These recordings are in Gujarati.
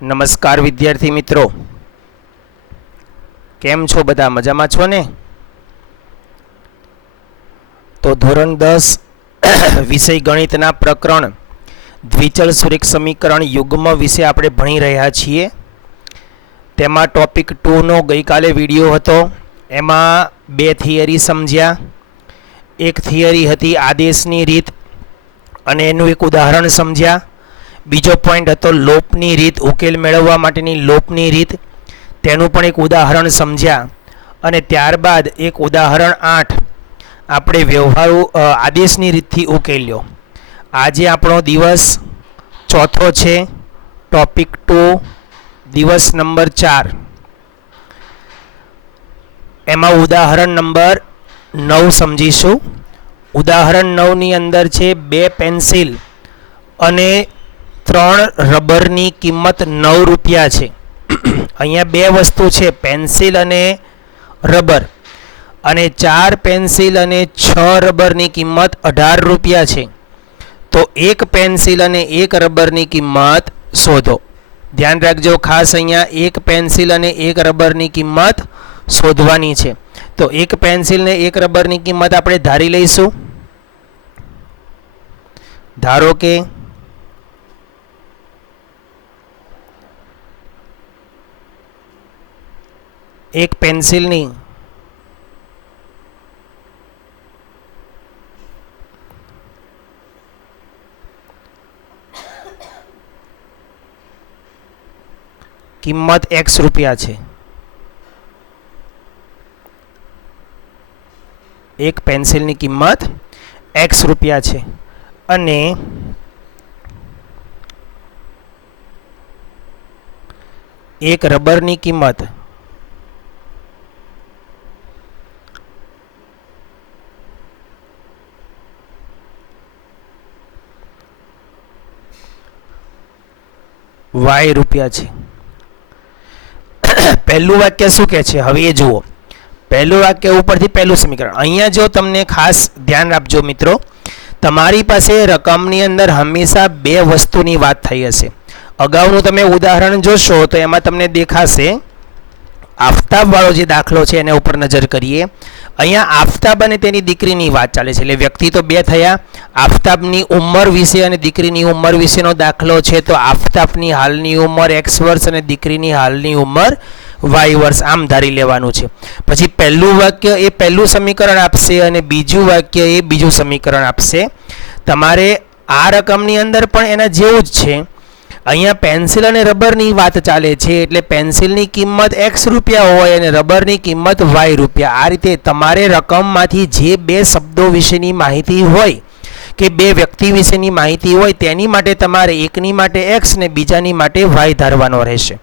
નમસ્કાર વિદ્યાર્થી મિત્રો, કેમ છો? બધા મજામાં છો ને? તો ધોરણ 10 વિષય ગણિતના પ્રકરણ દ્વિચલ સુરેખ સમીકરણ યુગ્મ વિશે આપણે ભણી રહ્યા છીએ. તેમાં ટોપિક 2 નો ગઈકાલે વિડીયો હતો. એમાં બે થિયરી સમજ્યા. એક થિયરી હતી આદેશની રીત અને એનું એક ઉદાહરણ સમજ્યા. બીજો પોઈન્ટ હતો લોપની રીત, ઉકેલ મેળવવા માટેની લોપની રીત, તેનું પણ એક ઉદાહરણ સમજ્યા. અને ત્યારબાદ એક ઉદાહરણ 8 આપણે વ્યવહારુ આદેશની રીતથી ઉકેલ્યો. આજે આપણો દિવસ ચોથો છે, ટોપિક 2, દિવસ નંબર 4. એમાં ઉદાહરણ નંબર 9 સમજીશું. ઉદાહરણ 9 ની અંદર છે 2 પેન્સિલ અને 3 રબરની કિંમત 9 રૂપિયા છે. અહીંયા બે વસ્તુ છે, પેન્સિલ અને રબર, અને 4 પેન્સિલ અને 6 રબરની કિંમત 18 રૂપિયા છે. તો એક પેન્સિલ અને એક રબરની કિંમત શોધો. ધ્યાન રાખજો ખાસ, અહીંયા એક પેન્સિલ અને એક રબરની કિંમત શોધવાની છે. તો એક પેન્સિલ ને એક રબરની કિંમત આપણે ધારી લઈશું. ધારો કે એક પેન્સિલની કિંમત x રૂપિયા છે. એક પેન્સિલની કિંમત x રૂપિયા છે અને એક રબરની કિંમત y રૂપિયા છે. પહેલું વાક્ય શું કહે છે હવે એ જુઓ. પહેલું વાક્ય ઉપરથી પહેલું સમીકરણ. અહીંયા જો તમને ખાસ ધ્યાન આપજો મિત્રો, તમારી પાસે રકમની અંદર હંમેશા બે વસ્તુની વાત થઈ હશે. અગાઉનું તમે ઉદાહરણ જોશો તો એમાં તમને દેખાશે આફતાબવાળો જે દાખલો છે એના ઉપર નજર કરીએ. અહીંયા આફતાબ અને તેની દીકરીની વાત ચાલે છે. એટલે વ્યક્તિ તો બે થયા. આફતાબની ઉંમર વિશે અને દીકરીની ઉંમર વિશેનો દાખલો છે. તો આફતાબની હાલની ઉંમર x વર્ષ અને દીકરીની હાલની ઉંમર y વર્ષ, આમ ધારી લેવાનું છે. પછી પહેલું વાક્ય એ પહેલું સમીકરણ આપશે અને બીજું વાક્ય એ બીજું સમીકરણ આપશે. તમારે આ રકમની અંદર પણ એના જેવું જ છે. અહીંયા પેન્સિલ અને રબરની વાત ચાલે છે, એટલે પેન્સિલની કિંમત x રૂપિયા હોય અને રબરની કિંમત y રૂપિયા. આ રીતે તમારે રકમમાંથી જે બે શબ્દો વિશેની માહિતી હોય કે બે વ્યક્તિ વિશેની માહિતી હોય તેની માટે તમારે એકની માટે x ને બીજાની માટે y ધારવાનો રહેશે.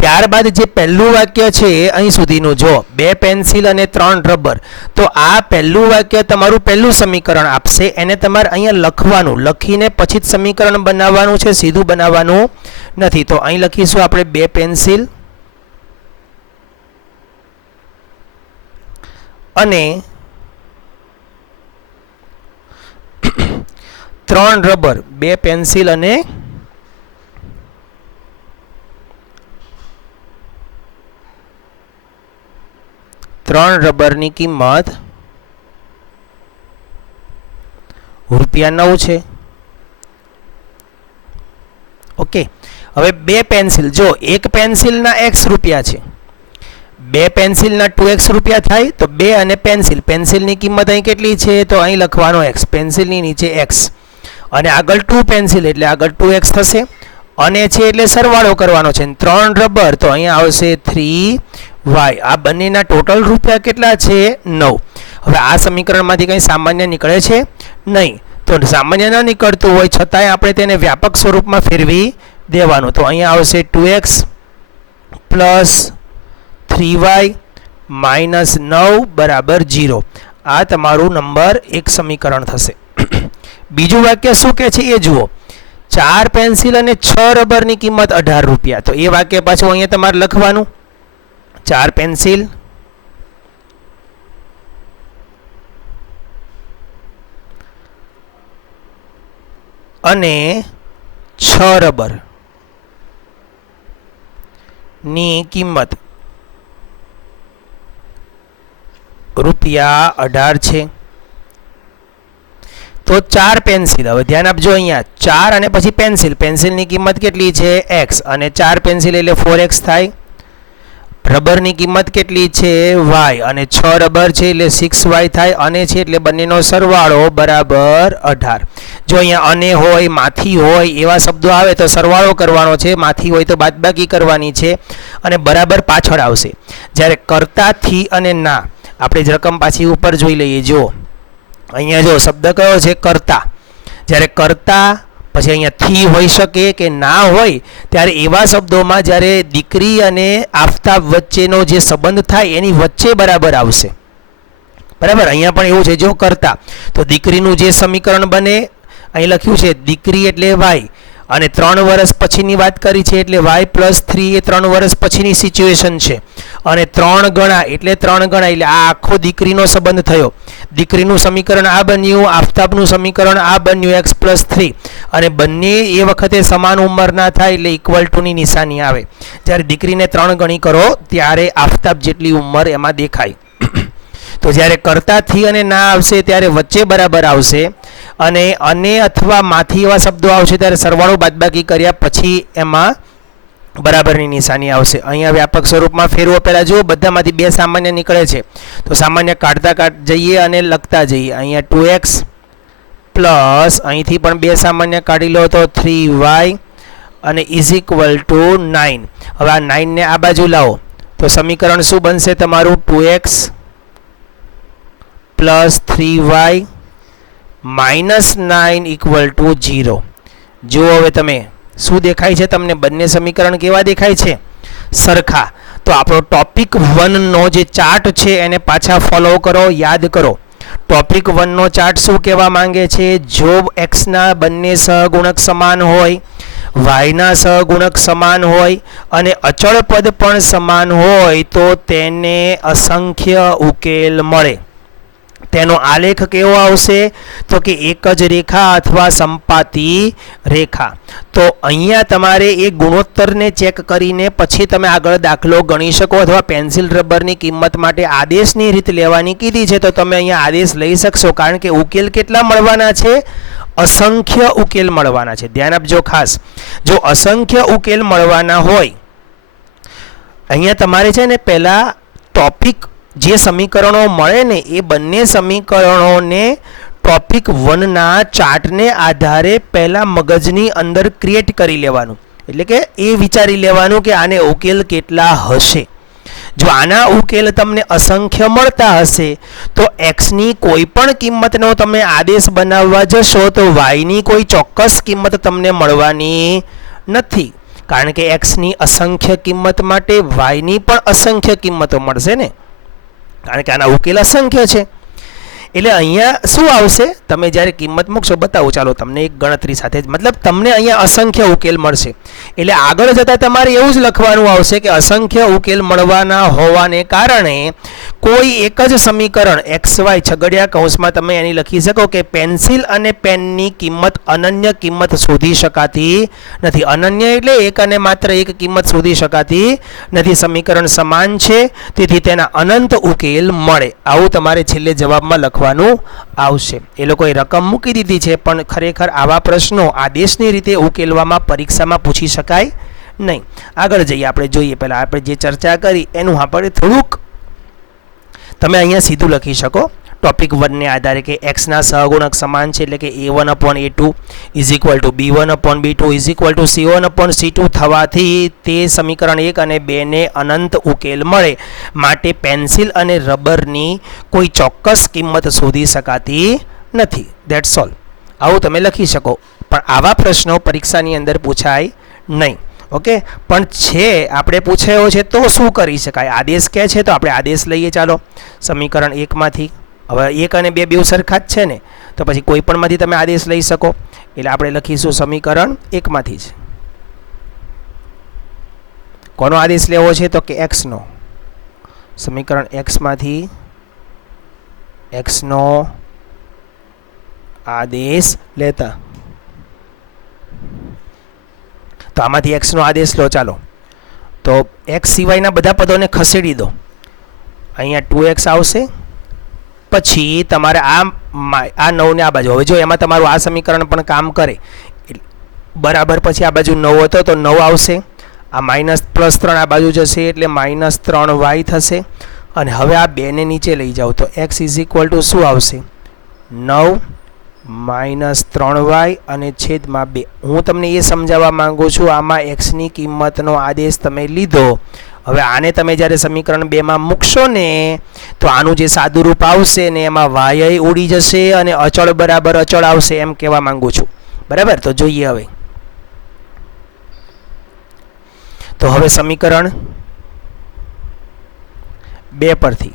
ત્યારબાદ જે પહેલું વાક્ય છે અહીં સુધીનું જો 2 પેન્સિલ અને 3 રબર, તો આ પહેલું વાક્ય તમારું પહેલું સમીકરણ આપશે. એને તમારે અહીંયા લખવાનું, લખીને પછી જ સમીકરણ બનાવવાનું છે, સીધું બનાવવાનું નથી. તો અહીં લખીશું આપણે 2 પેન્સિલ અને 3 રબર. 2 પેન્સિલ અને 3 રબરની કિંમત ₹9 છે. ઓકે, હવે 2 પેન્સિલ, જો એક પેન્સિલના x રૂપિયા છે, 2 પેન્સિલના 2x રૂપિયા થાય. તો 2 અને પેન્સિલ, પેન્સિલની કિંમત અહીં કેટલી છે તો અહીં લખવાનો x, પેન્સિલની નીચે x, અને આગળ 2 પેન્સિલ એટલે આગળ 2x થશે. અને છે એટલે સરવાળો કરવાનો છે. 3 રબર તો અહીંયા આવશે 3y. આ બંનેના ટોટલ રૂપિયા કેટલા છે? 9. હવે આ સમીકરણમાંથી કંઈ સામાન્ય નીકળે છે નહીં. તો સામાન્ય ન નીકળતું હોય છતાંય આપણે તેને વ્યાપક સ્વરૂપમાં ફેરવી દેવાનું. તો અહીંયા આવશે 2x પ્લસ 3y માઇનસ 9 બરાબર 0. આ તમારું નંબર 1 સમીકરણ થશે. બીજું વાક્ય શું કહે છે એ જુઓ. 4 પેન્સિલ અને 6 રબરની કિંમત 18 રૂપિયા. તો એ વાક્ય પાછું અહીંયા તમારે લખવાનું. 4 પેન્સિલ અને 6 રબર. ની કિંમત ₹18 છે. તો 4 પેન્સિલ, હવે ધ્યાન આપજો અહીંયા 4 અને પછી પેન્સિલ, પેન્સિલની કિંમત કેટલી છે x અને 4 પેન્સિલ એટલે 4x થાય. રબરની કિંમત કેટલી છે y અને 6 રબર છે એટલે 6y થાય અને છે એટલે બંનેનો સરવાળો બરાબર 18. જો અહીંયા અને હોય માથી હોય એવા શબ્દો આવે તો સરવાળો કરવાનો છે, માથી હોય તો બાદબાકી કરવાની છે અને બરાબર પાછળ આવશે. જ્યારે કરતાથી અને ના આપણે જ રકમ પાછી ઉપર જોઈ લઈએ. જો અહીંયા જો શબ્દ કયો છે કરતા, જ્યારે કરતા પછી અહીંયા થી હોઈ શકે કે ના હોય ત્યારે એવા શબ્દોમાં જ્યારે દીકરી અને આફતાબ વચ્ચેનો જે સંબંધ થાય એની વચ્ચે બરાબર આવશે. બરાબર, અહીંયા પણ એવું છે. જો કરતા તો દીકરીનું જે સમીકરણ બને અહીં લખ્યું છે દીકરી એટલે y અને 3 વર્ષ પછીની વાત કરી છે એટલે y+3 એ 3 વર્ષ પછીની સિચ્યુએશન છે અને 3 ગણા એટલે 3 ગણા એટલે આ આખો દીકરીનો સંબંધ થયો. દીકરીનું સમીકરણ આ બન્યું, આફતાબનું સમીકરણ આ બન્યું x+3 અને બંને એ વખતે સમાન ઉંમરના થાય એટલે ઇક્વલ ટુની નિશાની આવે. જ્યારે દીકરીને 3 ગણી કરો ત્યારે આફતાબ જેટલી ઉંમર એમાં દેખાય. તો જ્યારે કરતાથી અને ના આવશે ત્યારે વચ્ચે બરાબર આવશે અને અથવા માથી એવા શબ્દો આવશે ત્યારે સરવાળો બાદબાકી કર્યા પછી એમાં બરાબરની નિશાની આવશે. અહીંયા વ્યાપક સ્વરૂપમાં ફેરવો. પહેલાં જુઓ બધામાંથી 2 સામાન્ય નીકળે છે તો સામાન્ય કાઢતા જઈએ અને લખતા જઈએ. અહીંયા 2x પ્લસ અહીંથી પણ 2 સામાન્ય કાઢી લો તો 3y અને =9. હવે આ 9 ને આ બાજુ લાવો તો સમીકરણ શું બનશે તમારું? 2x plus 3y -9 = 0. જુઓ હવે તમે શું દેખાય છે તમને? બંને સમીકરણ કેવા દેખાય છે? સરખા. તો આપણો ટોપિક 1 નો જે ચાર્ટ છે એને પાછા ફોલો કરો, યાદ કરો. ટોપિક 1 નો ચાર્ટ શું કહેવા માંગે છે? જો x ના બંને સહગુણક સમાન હોય, y ના સહગુણક સમાન હોય અને અચળ પદ પણ સમાન હોય તો તેને અસંખ્ય ઉકેલ મળે. તેનો આલેખ કેવો આવશે? તો કે એક જ રેખા અથવા સંપાતી રેખા. તો અહીંયા તમારે એ ગુણોત્તરને ચેક કરીને પછી તમે આગળ દાખલો ગણી શકો અથવા પેન્સિલ રબરની કિંમત માટે આદેશની રીત લેવાની કીધી છે તો તમે અહીંયા આદેશ લઈ શકશો, કારણ કે ઉકેલ કેટલા મળવાના છે? અસંખ્ય ઉકેલ મળવાના છે. ધ્યાન આપજો ખાસ. જો અસંખ્ય ઉકેલ મળવાના હોય અહીંયા તમારે છે ને પહેલા ટોપિક જે સમીકરણો મળે ને એ બંને સમીકરણોને ટોપિક 1 ના ચાર્ટને આધારે પહેલાં મગજની અંદર ક્રિએટ કરી લેવાનું. એટલે કે એ વિચારી લેવાનું કે આને ઉકેલ કેટલા હશે. જો આના ઉકેલ તમને અસંખ્ય મળતા હશે તો એક્સની કોઈ પણ કિંમતનો તમે આદેશ બનાવવા જશો તો વાયની કોઈ ચોક્કસ કિંમત તમને મળવાની નથી, કારણ કે એક્સની અસંખ્ય કિંમત માટે વાયની પણ અસંખ્ય કિંમતો મળશે ને, કારણ કે આના ઉકેલ અસંખ્ય છે. એટલે અહીંયા શું આવશે? તમે જ્યારે કિંમત મૂકશો બતાવો ચાલો તમને એક ગણતરી સાથે જ, મતલબ તમને અહીંયા અસંખ્ય ઉકેલ મળશે. એટલે આગળ જતાં તમારે એવું જ લખવાનું આવશે કે અસંખ્ય ઉકેલ મળવાના હોવાને કારણે કોઈ એક જ સમીકરણ XY છગડિયા કૌંસમાં તમે એની લખી શકો કે પેન્સિલ અને પેનની કિંમત અનન્ય કિંમત શોધી શકાતી નથી. અનન્ય એટલે એક અને માત્ર એક કિંમત શોધી શકાતી નથી. સમીકરણ સમાન છે તેથી તેના અનંત ઉકેલ મળે. આવું તમારે છેલ્લે જવાબમાં લખવાનું આવશે. એ લોકોએ રકમ મૂકી દીધી છે પણ ખરેખર આવા પ્રશ્નો આદેશની રીતે ઉકેલવામાં પરીક્ષામાં પૂછી શકાય નહીં. આગળ જઈએ આપણે જોઈએ. પહેલાં આપણે જે ચર્ચા કરી એનું આપણે થોડુંક તમે અહીંયા સીધું લખી શકો. ટોપિક 1 ને આધારે કે એક્સના સહગુણક સમાન છે એટલે કે a1/a2 = b1/b2 = c1/c2 થવાથી તે સમીકરણ 1 અને 2 ને અનંત ઉકેલ મળે. માટે પેન્સિલ અને રબરની કોઈ ચોક્કસ કિંમત શોધી શકાતી નથી. That's all. આવું તમે લખી શકો પણ આવા પ્રશ્નો પરીક્ષાની અંદર પૂછાય નહીં. ઓકે, પણ છે આપણે પૂછાયો છે તો શું કરી શકાય? આદેશ કહે છે તો આપણે આદેશ લઈએ. ચાલો સમીકરણ 1 માંથી, હવે 1 અને 2 બેઉ સરખા જ છે ને તો પછી કોઈ પણમાંથી તમે આદેશ લઈ શકો. એટલે આપણે લખીશું સમીકરણ 1 માંથી જ. કોનો આદેશ લેવો છે? તો કે x નો. સમીકરણ x માંથી x નો આદેશ લેતા. તો આમાંથી x નો આદેશ લો. ચાલો તો એક્સ સિવાયના બધા પદોને ખસેડી દો. અહીંયા 2x આવશે. પછી તમારે આ 9 ને આ બાજુ, હવે જો એમાં તમારું આ સમીકરણ પણ કામ કરે બરાબર. પછી આ બાજુ 9 હતો તો 9 આવશે. આ -+3 આ બાજુ જશે એટલે -3y થશે. અને હવે આ 2 ને નીચે લઈ જાઓ તો x = શું આવશે? 9 -3y અને છેદમાં 2. હું તમને એ સમજાવવા માંગુ છું, આમાં એક્સની કિંમતનો આદેશ તમે લીધો. હવે આને તમે જ્યારે સમીકરણ 2 માં મૂકશો ને તો આનું જે સાદું રૂપ આવશે ને એમાં y ઉડી જશે અને અચળ બરાબર અચળ આવશે, એમ કહેવા માંગુ છું. બરાબર, તો જોઈએ હવે. તો હવે સમીકરણ 2 પરથી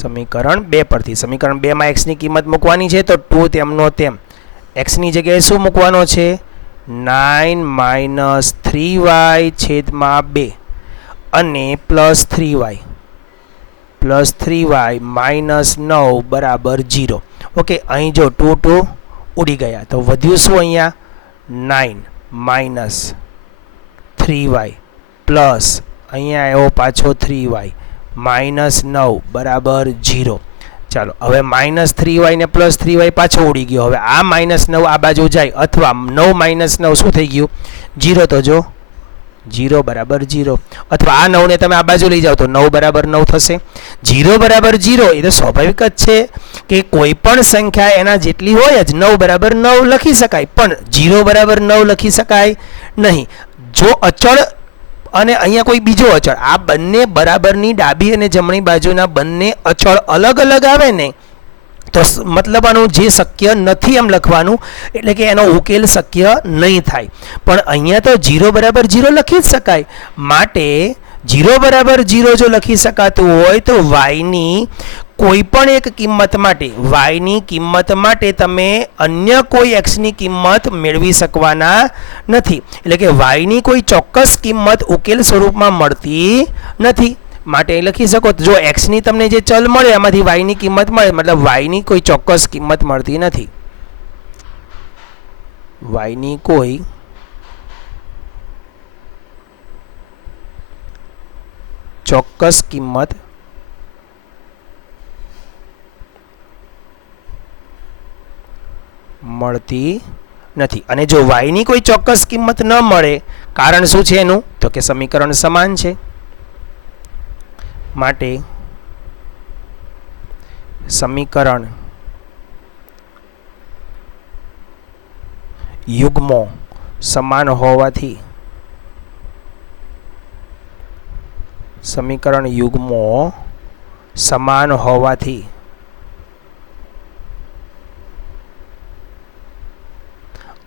સમીકરણ 2 માં x ની કિંમત મૂકવાની છે તો 2 તેમનો તેમ. x ની જગ્યાએ શું મૂકવાનો છે? 9 - 3y છેદમાં 2 અને +3y -9 બરાબર 0. ઓકે, અહીં જો 2 ઉડી ગયા તો વધ્યું શું? અહીંયા 9 - 3y પ્લસ અહીંયા આવ્યો પાછો 3y -9 બરાબર 0. ચાલો, હવે -3y ને +3y પાછો ઉડી ગયો. હવે આ -9 આ બાજુ જાય અથવા 9 - 9 શું થઈ ગયું? 0. તો જો 0 બરાબર 0. અથવા આ 9 ને તમે આ બાજુ લઈ જાઓ તો 9 બરાબર 9 થશે. 0 બરાબર 0 એ તો સ્વાભાવિક જ છે કે કોઈ પણ સંખ્યા એના જેટલી હોય જ 9 બરાબર 9 લખી શકાય, પણ 0 બરાબર 9 લખી શકાય નહીં. જો અચળ અને અહીંયા કોઈ બીજો અચળ, આ બંને બરાબરની ડાબી અને જમણી બાજુના બંને અચળ અલગ અલગ આવે ને તો મતલબ આનું જે શક્ય નથી એમ લખવાનું, એટલે કે એનો ઉકેલ શક્ય નહીં થાય. પણ અહીંયા તો 0 બરાબર 0 લખી જ શકાય. માટે 0 બરાબર 0 જો લખી શકાતું હોય તો y-ની કોઈ પણ એક કિંમત માટે, y-ની કિંમત માટે તમે અન્ય કોઈ x-ની કિંમત મેળવી શકવાના નથી. એટલે કે y-ની કોઈ ચોક્કસ કિંમત ઉકેલ સ્વરૂપમાં મળતી નથી. માટે લખી શકો જો x-ની તમને જે ચલ મળે એમાંથી y-ની કિંમત મળે, મતલબ y-ની કોઈ ચોક્કસ કિંમત મળતી નથી. y-ની કોઈ ચોક્કસ કિંમત મળતી નથી. અને જો y-ની કોઈ ચોક્કસ કિંમત ન મળે, કારણ શું છે એનું? તો કે સમીકરણ સમાન છે. માટે સમીકરણ યુગ્મો સમાન હોવાથી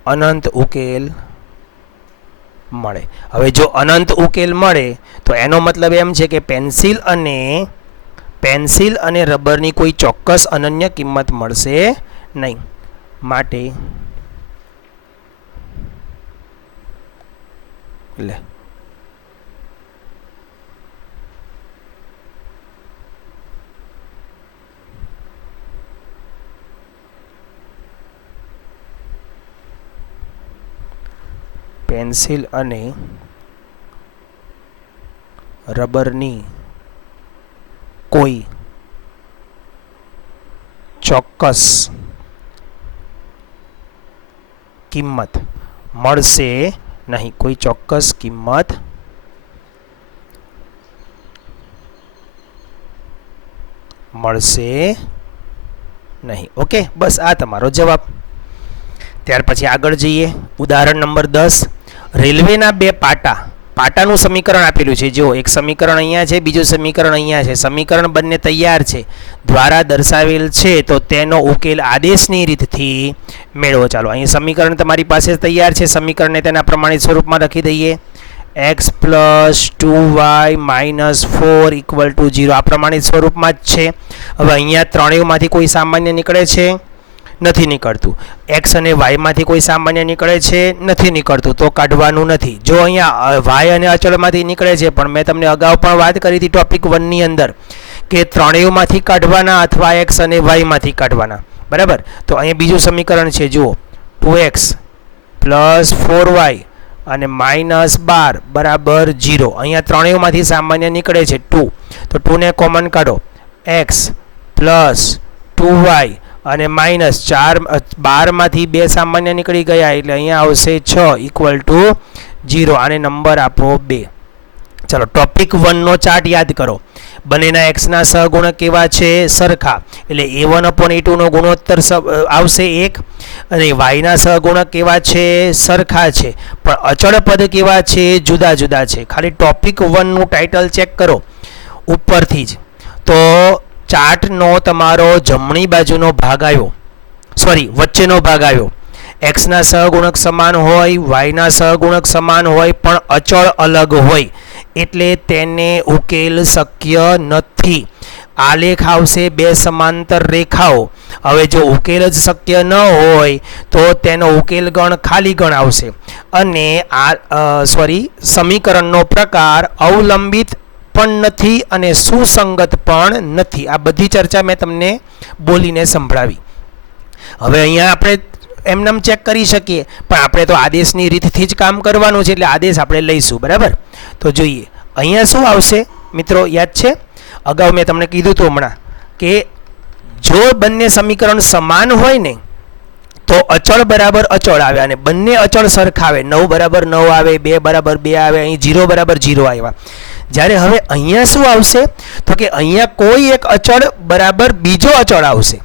અનંત ઉકેલ મળે. હવે જો અનંત ઉકેલ મળે તો એનો મતલબ એમ છે કે પેન્સિલ અને રબરની કોઈ ચોક્કસ અનન્ય કિંમત મળશે નહીં. માટે પેન્સિલ અને રબરની કોઈ ચોક્કસ કિંમત મળશે નહીં. કોઈ ચોક્કસ કિંમત મળશે નહીં. ઓકે, બસ આ તમારો જવાબ. ત્યાર પછી આગળ જઈએ. ઉદાહરણ નંબર 10. રેલવેના બે પાટાનું સમીકરણ આપેલું છે. જો એક સમીકરણ અહીંયા છે, બીજું સમીકરણ અહીંયા છે. સમીકરણ બંને તૈયાર છે, દ્વારા દર્શાવેલ છે, તો તેનો ઉકેલ આદેશની રીતથી મેળવો. ચાલો, અહીં સમીકરણ તમારી પાસે તૈયાર છે. સમીકરણને તેના પ્રમાણિત સ્વરૂપમાં લખી દઈએ. x + 2y - 4 = 0. આ પ્રમાણિત સ્વરૂપમાં જ છે. હવે અહીંયા ત્રણેયમાંથી કોઈ સામાન્ય નીકળે છે? નથી નીકળતું. x અને y માંથી કોઈ સામાન્ય નીકળે છે? નથી નીકળતું. તો કાઢવાનું નથી. જો અહીંયા y અને અચળમાંથી નીકળે છે, પણ મેં તમને અગાઉ પણ વાત કરી હતી ટોપિક 1 ની અંદર કે ત્રણેયમાંથી કાઢવાના અથવા x અને y માંથી કાઢવાના. બરાબર. તો અહીંયા બીજું સમીકરણ છે. જુઓ, 2x + 4y અને -12 બરાબર 0. અહીંયા ત્રણેયમાંથી સામાન્ય નીકળે છે 2, તો 2 ને કોમન કાઢો. x પ્લસ 2y અને -4 12માંથી 2 સામાન્ય નીકળી ગયા એટલે અહીંયા આવશે 6 ઇક્વલ ટુ 0. આને નંબર આપો 2. ચાલો ટોપિક 1 નો ચાર્ટ યાદ કરો. બંનેના એક્સના સહગુણક કેવા છે? સરખા. એટલે a1/a2 નો ગુણોત્તર આવશે 1 અને વાયના સહગુણક કેવા છે? સરખા છે, પણ અચળ પદ કેવા છે? જુદા જુદા છે. ખાલી ટોપિક 1 નું ટાઇટલ ચેક કરો ઉપરથી જ, તો ચાર્ટનો તમારો જમણી બાજુનો ભાગ આવ્યો, સોરી વચ્ચેનો ભાગ આવ્યો. એક્સના સહગુણક સમાન હોય, વાયના સહગુણક સમાન હોય, પણ અચળ અલગ હોય એટલે તેને ઉકેલ શક્ય નથી. આલેખ આવશે બે સમાંતર રેખાઓ. હવે જો ઉકેલ જ શક્ય ન હોય તો તેનો ઉકેલ ગણ ખાલી ગણ આવશે અને સમીકરણનો પ્રકાર અવલંબિત પણ નથી અને સુસંગત પણ નથી. આ બધી ચર્ચા મેં તમને બોલીને સંભળાવી. હવે અહીંયા આપણે એમનેમ ચેક કરી શકીએ, પણ આપણે તો આદેશની રીતથી જ કામ કરવાનું છે એટલે આદેશ આપણે લઈશું. બરાબર, તો જોઈએ અહીંયા શું આવશે મિત્રો, યાદ છે? અગાઉ મેં તમને કીધું હતું હમણાં કે જો બંને સમીકરણ સમાન હોય ને તો અચળ બરાબર અચળ આવે અને બંને અચળ સરખા આવે. 9 બરાબર 9 આવે, 2 બરાબર 2 આવે, અહીં 0 બરાબર 0 આવ્યા. જ્યારે હવે અહીંયા શું આવશે તો કે અહીંયા કોઈ એક અચળ બરાબર બીજો અચળ આવશે.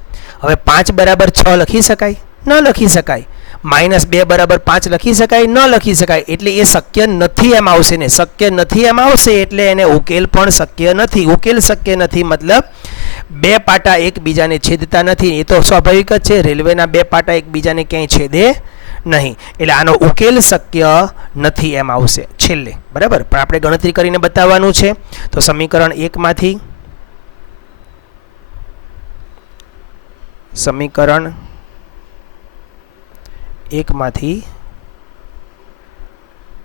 હવે 5 બરાબર 6 લખી શકાય? ન લખી શકાય. -2 બરાબર 5 લખી શકાય? ન લખી શકાય. એટલે એ શક્ય નથી એમ આવશે ને. શક્ય નથી એમ આવશે એટલે એને ઉકેલ પણ શક્ય નથી. ઉકેલ શક્ય નથી મતલબ બે પાટા એકબીજાને છેદતા નથી. એ તો સ્વાભાવિક જ છે, રેલવેના બે પાટા એકબીજાને ક્યાંય છેદે નહીં. એટલે આનો ઉકેલ શક્ય નથી એમ આવશે છેલ્લે. બરાબર, પણ આપણે ગણતરી કરીને બતાવવાનું છે. તો સમીકરણ 1 માંથી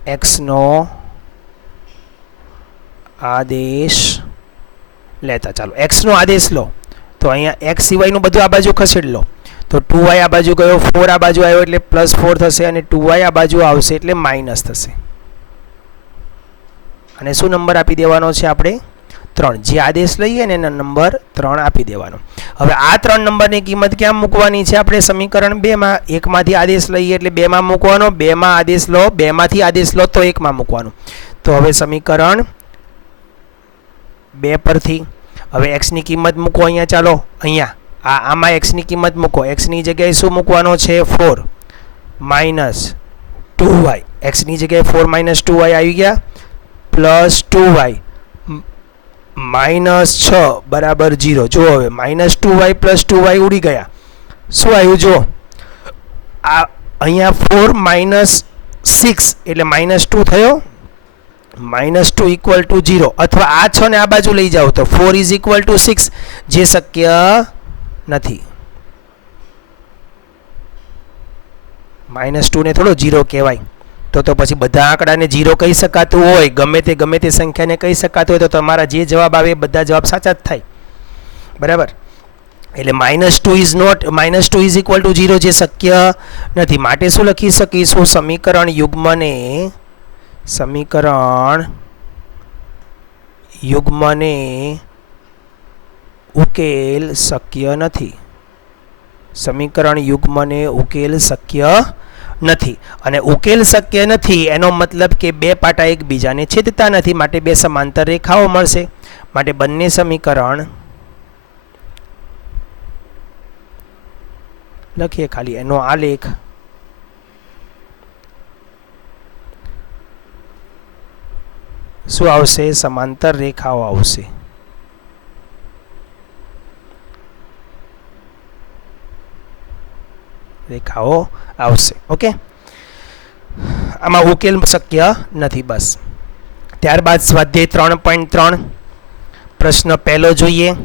x નો આદેશ લેતા, ચાલો x નો આદેશ લો તો અહીંયા x સિવાયનું બધું આ બાજુ ખસેડી લો. તો 2y આ બાજુ ગયો, 4 આ બાજુ આવ્યો એટલે +4 થશે અને 2y આ બાજુ આવશે એટલે માઇનસ થશે. અને શું નંબર આપી દેવાનો છે આપણે? 3. જે આદેશ લઈએ ને એનો નંબર 3 આપી દેવાનો. હવે આ 3 નંબરની કિંમત ક્યાં મૂકવાની છે આપણે? સમીકરણ 2 માં. 1 માંથી આદેશ લઈએ એટલે 2 માં મૂકવાનો, 2 માં આદેશ લો, 2 માંથી આદેશ લો તો 1 માં મૂકવાનું. તો હવે સમીકરણ 2 પરથી હવે x ની કિંમત મૂકો અહીંયા. ચાલો અહીંયા આમાં x ની કિંમત મૂકો. x ની જગ્યાએ શું મૂકવાનો છે? 4 - 2y. x ની જગ્યાએ 4 - 2y આવી ગયા, પ્લસ 2y -6 બરાબર 0. જો હવે -2y + 2y ઉડી ગયા. શું આવ્યું? જો આ અહીંયા 4 - 6 એટલે -2 થયો. -2 ઇક્વલ ટુ 0. અથવા આ 6 ને આ બાજુ લઈ જાઓ તો 4 = 6, જે શક્ય નથી. -2 ને થોડો 0 કહેવાય. તો પછી બધા આંકડાને 0 કહી શકાતું હોય, ગમે તે સંખ્યાને કહી શકાતું હોય તો તમારા જે જવાબ આવે એ બધા જવાબ સાચા જ થાય. બરાબર, એટલે -2 ઇઝ ઇક્વલ ટુ 0 જે શક્ય નથી. માટે શું લખી શકીશું? સમીકરણ યુગ્મને ઉકેલ શક્ય નથી. સમીકરણ યુગ્મને ઉકેલ શક્ય નથી. અને ઉકેલ શક્ય નથી એનો મતલબ કે બે પાટા એકબીજાને છેદતા નથી, માટે બે સમાંતર રેખાઓ મળશે. માટે બંને સમીકરણ લખીએ ખાલી એનો આલેખ શું આવશે? સમાંતર રેખાઓ આવશે. ઓકે, આમાં ઉકેલ શક્ય નથી. બસ. ત્યારબાદ સ્વાધ્યાય 3.3 પ્રશ્ન પહેલો જોઈએ.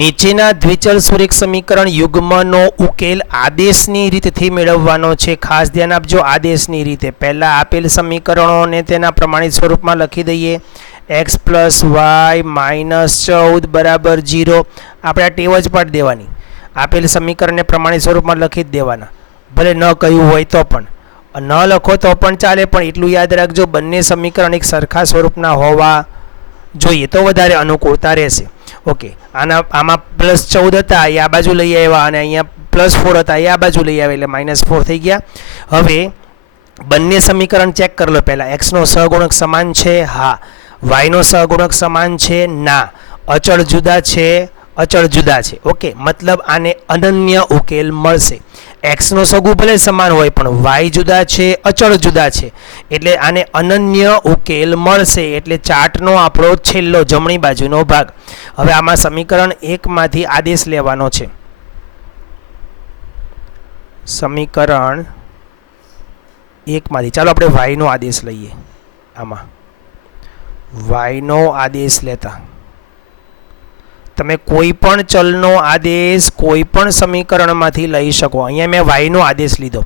નીચેના દ્વિચલ સુરેખ સમીકરણ યુગ્મનો ઉકેલ આદેશની રીતથી મેળવવાનો છે. ખાસ ધ્યાન આપજો, આદેશની રીતે. પહેલા આપેલ સમીકરણોને તેના પ્રમાણિત સ્વરૂપમાં લખી દઈએ. x + y - 14 બરાબર 0. આપણે આ ટેવ જ પાડી દેવાની. આપેલ સમીકરણને પ્રમાણિત સ્વરૂપમાં લખી જ દેવાના, ભલે ન કહ્યું હોય તો પણ. ન લખો તો પણ ચાલે, પણ એટલું યાદ રાખજો બંને સમીકરણ એક સરખા સ્વરૂપના હોવા જોઈએ તો વધારે અનુકૂળતા રહેશે. ઓકે, આમાં +14 હતા એ આ બાજુ લઈ આવ્યા અને અહીંયા +4 હતા એ આ બાજુ લઈ આવ્યા એટલે -4 થઈ ગયા. હવે બંને સમીકરણ ચેક કરી લો. પહેલાં એક્સનો સહગુણક સમાન છે? હા. વાયનો સહગુણક સમાન છે? ના. અચળ જુદા છે? અચળ જુદા છે. ઓકે, મતલબ આને અનન્ય ઉકેલ મળશે. એક્સનો સગું ભલે સમાન હોય પણ વાય જુદા છે, અચળ જુદા છે, એટલે આને અનન્ય ઉકેલ મળશે. એટલે ચાર્ટનો આપણો છેલ્લો જમણી બાજુનો ભાગ. હવે આમાં સમીકરણ 1 માંથી આદેશ લેવાનો છે. સમીકરણ 1 માંથી ચાલો આપણે વાયનો આદેશ લઈએ. આમાં વાયનો આદેશ લેતા તમે કોઈ પણ ચલનો આદેશ કોઈ પણ સમીકરણમાંથી લઈ શકો. અહીંયા મેં વાયનો આદેશ લીધો.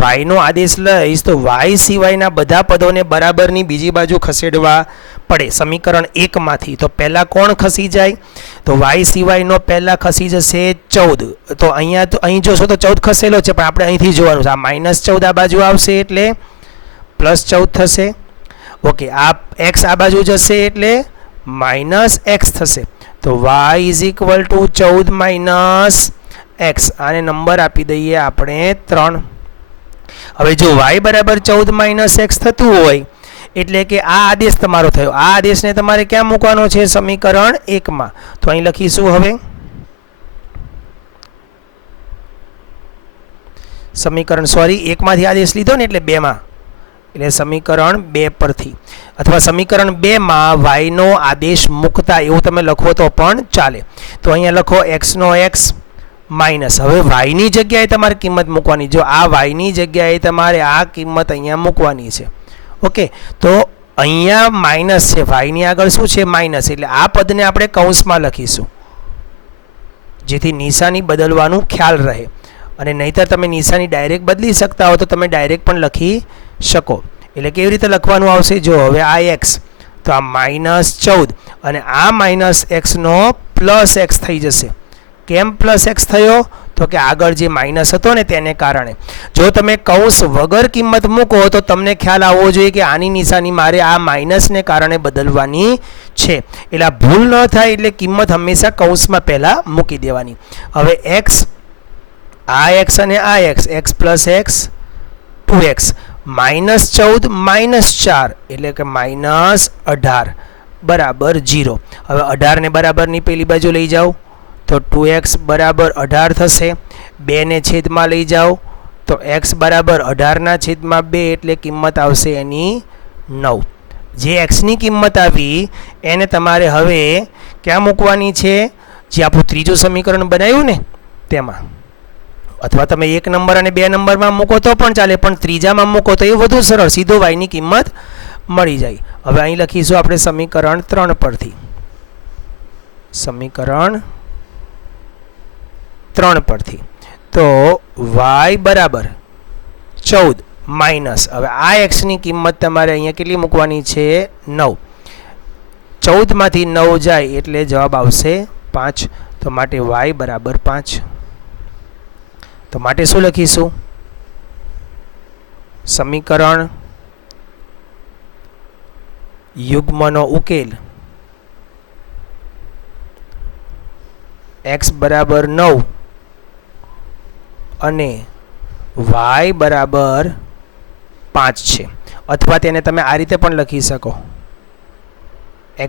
વાયનો આદેશ લઈશ તો વાય સિવાયના બધા પદોને બરાબરની બીજી બાજુ ખસેડવા પડે સમીકરણ 1 માંથી. તો પહેલાં કોણ ખસી જાય? તો વાય સિવાયનો પહેલાં ખસી જશે 14. તો અહીં જોશો તો 14 ખસેલો છે, પણ આપણે અહીંથી જોવાનું છે. આ -14 આ બાજુ આવશે એટલે +14 થશે. ઓકે, આ x આ બાજુ જશે એટલે -x થશે. તો y = 14 - x. આને નંબર આપી દઈએ આપણે 3. હવે જો y બરાબર 14 - x થતું હોય એટલે કે આ આદેશ તમારો થયો. આ આદેશને તમારે ક્યાં મૂકવાનો છે? સમીકરણ 1 માં. તો અહીં લખીશું હવે સમીકરણ 1 માંથી આદેશ લીધો ને એટલે 2 માં, એટલે સમીકરણ 2 પરથી અથવા સમીકરણ 2 માં વાયનો આદેશ મૂકતા એવું તમે લખો તો પણ ચાલે. તો અહીંયા લખો x નો x માઇનસ. હવે વાયની જગ્યાએ તમારે કિંમત મૂકવાની. જો આ વાયની જગ્યાએ તમારે આ કિંમત અહીંયા મૂકવાની છે. ઓકે, તો અહીંયા માઇનસ છે, વાયની આગળ શું છે? માઇનસ. એટલે આ પદને આપણે કૌંસમાં લખીશું જેથી નિશાની બદલવાનું ખ્યાલ રહે. અને નહીંતર તમે નિશાની ડાયરેક્ટ બદલી શકતા હો તો તમે ડાયરેક્ટ પણ લખી શકો. એટલે કેવી રીતે લખવાનું આવશે? જો હવે આ x, તો આ -14 અને આ -x નો +x થઈ જશે. કેમ +x થયો? તો કે આગળ જે માઇનસ હતો ને તેને કારણે. જો તમે કૌંસ વગર કિંમત મૂકો તો તમને ખ્યાલ આવવો જોઈએ કે આની નિશાની મારે આ માઇનસને કારણે બદલવાની છે. એટલે આ ભૂલ ન થાય એટલે કિંમત હંમેશા કૌંસમાં પહેલાં મૂકી દેવાની. હવે x, આ x અને આ x, x + x 2x, -14 - 4 એટલે કે -18 બરાબર 0. હવે 18 ને બરાબરની પેલી બાજુ લઈ જાઓ તો 2x બરાબર 18 થશે. 2 ને છેદમાં લઈ જાઓ તો x બરાબર 18/2 એટલે કિંમત આવશે એની 9. જે x ની કિંમત આવી એને તમારે હવે ક્યાં મૂકવાની છે? જે આપણું ત્રીજું સમીકરણ બનાવ્યું ને તેમાં. અથવા તમે 1 નંબર અને 2 નંબરમાં મૂકો તો પણ ચાલે, પણ ત્રીજામાં મૂકો તો એ વધુ સરળ, સીધો વાયની કિંમત મળી જાય. હવે અહીં લખીશું આપણે સમીકરણ 3 પરથી. સમીકરણ 3 પરથી તો y બરાબર 14 માઇનસ. હવે આ x ની કિંમત તમારે અહીંયા કેટલી મૂકવાની છે? 9. 14 માંથી 9 જાય એટલે જવાબ આવશે 5. તો માટે y બરાબર 5. તો માટે શું લખીશું? સમીકરણ યુગ્મનો ઉકેલ x બરાબર 9 અને y બરાબર 5 છે. અથવા તેને તમે આ રીતે પણ લખી શકો,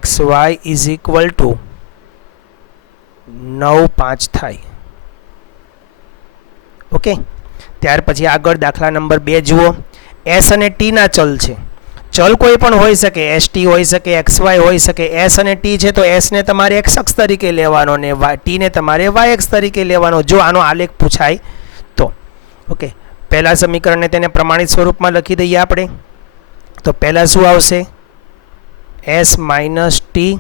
xy = 9 5 થાય. ઓકે, ત્યાર પછી આગળ દાખલા નંબર 2 જુઓ. s અને t ના ચલ છે. ચલ કોઈ પણ હોઈ શકે, st હોઈ શકે, xy હોઈ શકે. s અને t છે તો s ને તમારે x અક્ષ તરીકે લેવાનો ને t ને તમારે y અક્ષ તરીકે લેવાનો, જો આનો આલેખ પૂછાય તો. ઓકે, પહેલા સમીકરણને તેને પ્રમાણિત સ્વરૂપમાં લખી દઈએ આપણે. તો પહેલાં શું આવશે? s - t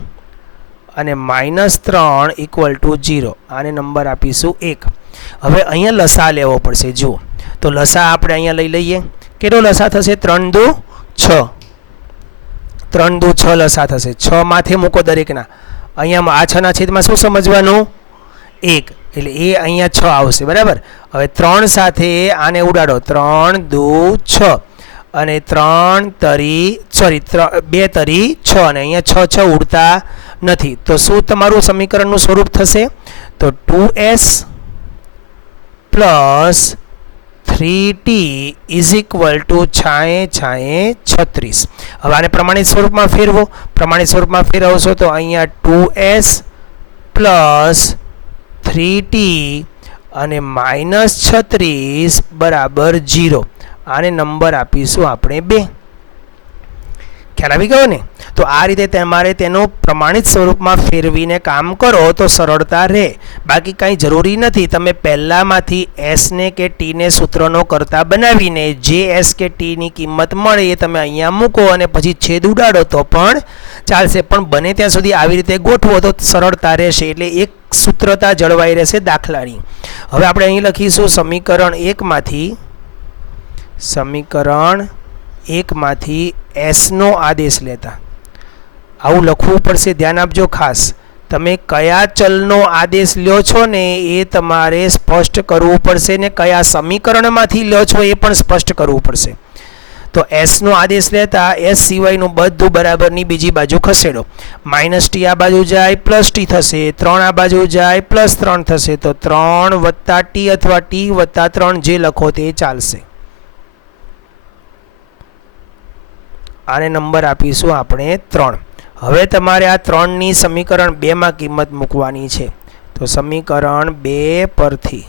અને -3 = 0. આને નંબર આપીશું 1. હવે અહીંયા લસા લેવો પડશે. જુઓ તો લસા આપણે અહીંયા લઈ લઈએ. કેટલો લસા થશે? 3 દુ 6. 3 દુ 6 લસા થશે. 6 માથે મૂકો દરેકના. અહીંયા આ 6 ના છેદમાં શું સમજવાનું? 1 એટલે એ અહીંયા 6 આવશે બરાબર. હવે 3 સાથે આને ઉડાડો 3 દુ 6 અને 2 તરી 6 અને અહીંયા 6 ઉડતા નથી. તો શું તમારું સમીકરણનું સ્વરૂપ થશે? તો 2s plus 3t is equal two 36. હવે આને પ્રમાણિત સ્વરૂપમાં ફેરવો. પ્રમાણિત સ્વરૂપમાં ફેરવશો તો અહીંયા 2s પ્લસ 3t અને -36 બરાબર 0. આને નંબર આપીશું આપણે 2. ખ્યાલ આવી ગયો ને? તો આ રીતે તમારે તેનો પ્રમાણિત સ્વરૂપમાં ફેરવીને કામ કરો તો સરળતા રહે. બાકી કાંઈ જરૂરી નથી. તમે પહેલાંમાંથી એસને કે ટીને સૂત્રનો કરતા બનાવીને જે એસ કે ટીની કિંમત મળે એ તમે અહીંયા મૂકો અને પછી છેદ ઉડાડો તો પણ ચાલશે. પણ બને ત્યાં સુધી આવી રીતે ગોઠવો તો સરળતા રહેશે. એટલે એક સૂત્રતા જળવાઈ રહેશે દાખલાની. હવે આપણે અહીં લખીશું સમીકરણ 1માંથી એસનો આદેશ લેતા. આવું લખવું પડશે, ધ્યાન આપજો ખાસ. તમે કયા ચલનો આદેશ લ્યો છો ને એ તમારે સ્પષ્ટ કરવું પડશે ને કયા સમીકરણમાંથી લ્યો છો એ પણ સ્પષ્ટ કરવું પડશે. તો એસનો આદેશ લેતા એસ સિવાયનું બધું બરાબરની બીજી બાજુ ખસેડો. -t આ બાજુ જાય +t થશે, 3 આ બાજુ જાય +3 થશે. તો 3 + t અથવા t + 3 જે લખો તે ચાલશે. આને નંબર આપીશું આપણે 3. હવે તમારે આ 3ની સમીકરણ 2માં કિંમત મૂકવાની છે. તો સમીકરણ 2 પરથી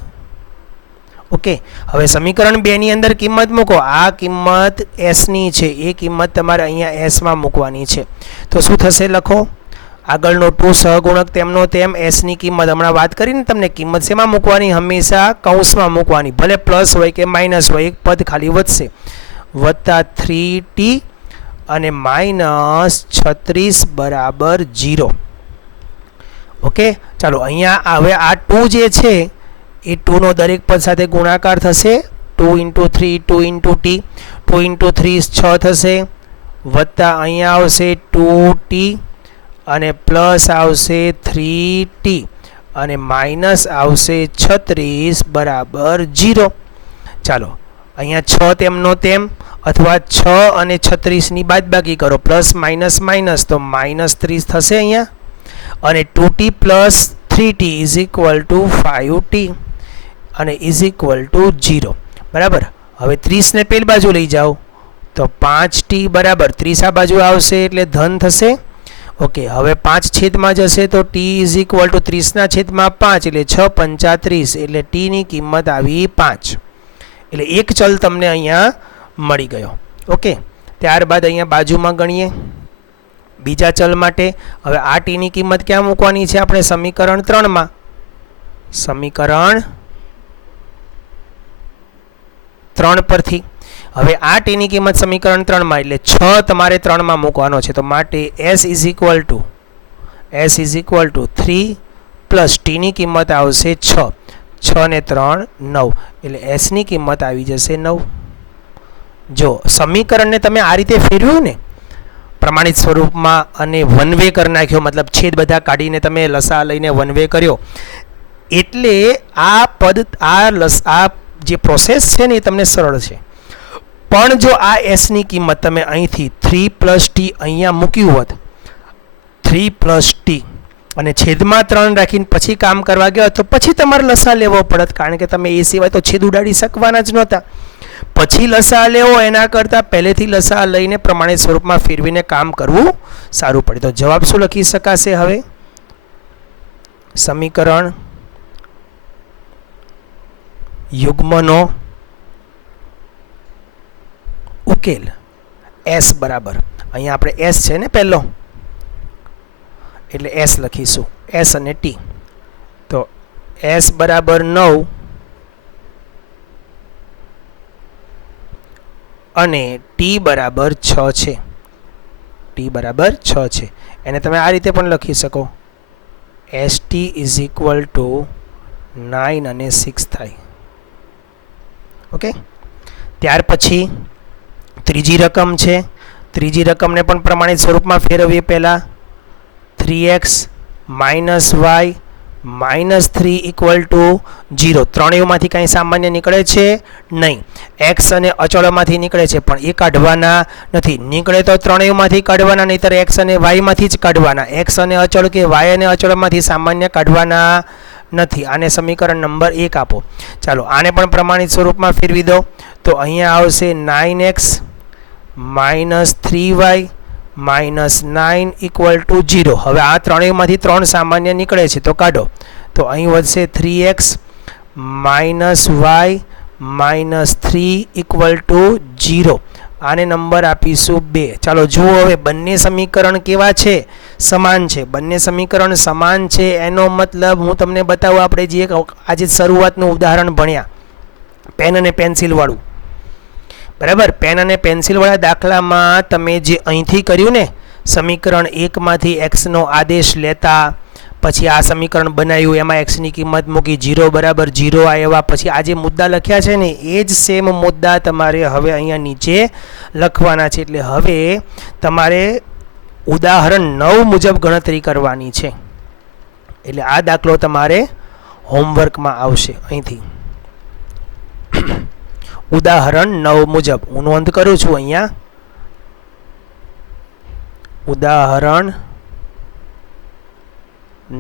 ઓકે. હવે સમીકરણ 2ની અંદર કિંમત મૂકો. આ કિંમત એસની છે, એ કિંમત તમારે અહીંયા એસમાં મૂકવાની છે. તો શું થશે લખો. આગળનો 2 સહગુણક તેમનો તેમ એસની કિંમત હમણાં વાત કરીને તમને કિંમત શેમાં મૂકવાની? હંમેશા કૌંસમાં મૂકવાની. ભલે પ્લસ હોય કે માઇનસ હોય, એક પદ ખાલી વધશે. +3t અને -36 બરાબર 0. ઓકે, ચાલો અહીંયા હવે આ 2 જે છે એ 2નો દરેક પદ સાથે ગુણાકાર થશે. 2 × 3 2 × t 2 × 3 6 થશે, વત્તા અહીંયા આવશે 2t અને પ્લસ આવશે 3t અને માઇનસ આવશે 36 બરાબર 0. ચાલો અહીંયા 6 તેમનો તેમ અથવા 6 અને 36ની બાદબાકી કરો. પ્લસ માઇનસ માઇનસ તો -30 થશે અહીંયા. અને 2t plus 3t is equal two 5t અને ઇઝ ઇક્વલ ટુ 0 બરાબર. હવે 30ને પેલી બાજુ લઈ જાઓ તો 5t બરાબર 30 આ બાજુ આવશે એટલે ધન થશે. ઓકે, હવે 5 છેદમાં જશે તો t ઇઝ ઇક્વલ ટુ 30ના છેદમાં 5 એટલે 6 × 5 = 30 એટલે tની કિંમત આવી 5. એટલે એક ચલ તમને અહીંયા મળી ગયો. ઓકે, ત્યારબાદ અહીંયા બાજુમાં ગણીએ બીજા ચલ માટે. હવે આ ટીની કિંમત ક્યાં મૂકવાની છે? આપણે સમીકરણ 3માં. સમીકરણ 3 પરથી. હવે આ ટીની કિંમત સમીકરણ 3માં એટલે 6 તમારે 3માં મૂકવાનો છે. તો માટે s is equal to 3 plus ટીની કિંમત આવશે 6. 6 ને 3 9 એટલે એસની કિંમત આવી જશે 9. જો સમીકરણને તમે આ રીતે ફેરવ્યું ને પ્રમાણિત સ્વરૂપમાં અને વન વે કરી નાખ્યો, મતલબ છેદ બધા કાઢીને તમે લસા લઈને વન વે કર્યો, એટલે આ પદ આ જે પ્રોસેસ છે ને એ તમને સરળ છે. પણ જો આ એસની કિંમત તમે અહીંથી 3 + t અહીંયા મૂક્યું હોત, 3 + t અને છેદમાં 3 રાખીને પછી કામ કરવા ગયા તો પછી તમારે લસા લેવો પડત, કારણ કે તમે એ સિવાય તો છેદ ઉડાડી શકવાના જ નહોતા. પછી લસા લેવો એના કરતાં પહેલેથી લસા લઈને પ્રમાણિત સ્વરૂપમાં ફેરવીને કામ કરવું સારું પડે. તો જવાબ શું લખી શકાશે? હવે સમીકરણ યુગ્મનો ઉકેલ એસ બરાબર, અહીંયા આપણે એસ છે ને પહેલો, એટલે એસ લખીશું, એસ અને ટી. તો એસ બરાબર 9 અને ટી બરાબર 6 છે. ટી બરાબર 6 છે. એને તમે આ રીતે પણ લખી શકો, S T is equal two 9 અને 6 થાય. ઓકે, ત્યાર પછી ત્રીજી રકમ છે. ત્રીજી રકમને પણ પ્રમાણિત સ્વરૂપમાં ફેરવીએ. પહેલાં 3x - y -3 = 0. ત્રણેયમાંથી કાંઈ સામાન્ય નીકળે છે નહીં. એક્સ અને અચળમાંથી નીકળે છે પણ એ કાઢવાના નથી. નીકળે તો ત્રણેયમાંથી કાઢવાના, નહીંતર એક્સ અને વાયમાંથી જ કાઢવાના. એક્સ અને અચળ કે વાય અને અચળમાંથી સામાન્ય કાઢવાના નથી. આને સમીકરણ નંબર 1 આપો. ચાલો આને પણ પ્રમાણિત સ્વરૂપમાં ફેરવી દો. તો અહીંયા આવશે 9x - 3y -9 = 0. હવે આ ત્રણેયમાંથી 3 સામાન્ય નીકળે છે તો કાઢો. તો અહીં વધશે 3x - y -3 = 0. આને નંબર આપીશું 2. ચાલો જુઓ હવે બંને સમીકરણ કેવા છે? સમાન છે. બંને સમીકરણ સમાન છે એનો મતલબ હું તમને બતાવું, આપણે જે આજે શરૂઆતનું ઉદાહરણ ભણ્યા પેન અને પેન્સિલ વાળું, બરાબર. પેન અને પેન્સિલ વાળા દાખલામાં તમે જે અહીંથી કર્યું ને, સમીકરણ 1 માંથી એક્સનો આદેશ લેતા પછી આ સમીકરણ બનાવ્યું, એમાં એક્સની કિંમત મૂકી, 0 = 0 આવ્યા, પછી આ જે મુદ્દા લખ્યા છે ને એ જ સેમ મુદ્દા તમારે હવે અહીંયા નીચે લખવાના છે. એટલે હવે તમારે ઉદાહરણ 9 મુજબ ગણતરી કરવાની છે. એટલે આ દાખલો તમારે હોમવર્કમાં આવશે. અહીંથી ઉદાહરણ 9 મુજબ હું નોંધ કરું છું અહીંયા. ઉદાહરણ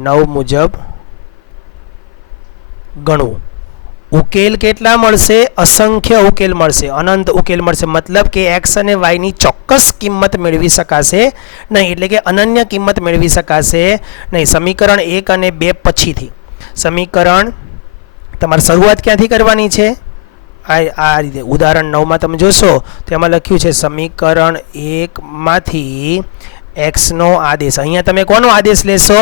9 મુજબ ગણવું. ઉકેલ કેટલા મળશે? અસંખ્ય ઉકેલ મળશે, અનંત ઉકેલ મળશે. મતલબ કે એક્સ અને વાયની ચોક્કસ કિંમત મેળવી શકાશે નહીં, એટલે કે અનન્ય કિંમત મેળવી શકાશે નહીં. સમીકરણ 1 અને 2 પછીથી. સમીકરણ તમારે શરૂઆત ક્યાંથી કરવાની છે? આ રીતે ઉદાહરણ 9માં તમે જોશો તો એમાં લખ્યું છે સમીકરણ 1 માંથી એક્સનો આદેશ. અહીંયા તમે કોનો આદેશ લેશો?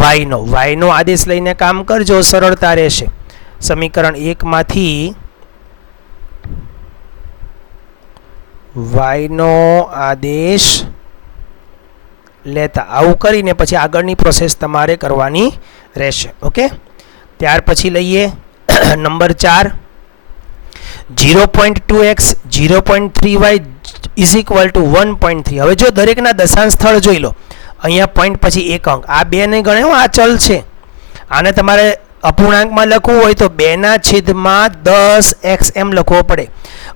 વાયનો. વાયનો આદેશ લઈને કામ કરજો, સરળતા રહેશે. સમીકરણ 1 માંથી વાયનો આદેશ લેતા આવું કરીને પછી આગળની પ્રોસેસ તમારે કરવાની રહેશે. ઓકે, ત્યાર પછી લઈએ નંબર 4. 0.2x 0.3y = 1.3. હવે જો દરેકના દશાંશ સ્થળ જોઈ લો. અહીંયા પોઈન્ટ પછી એક અંક, આ બે ને ગણે આ ચલ છે. આને તમારે અપૂર્ણાંકમાં લખવું હોય તો 2/10x એમ લખવો પડે.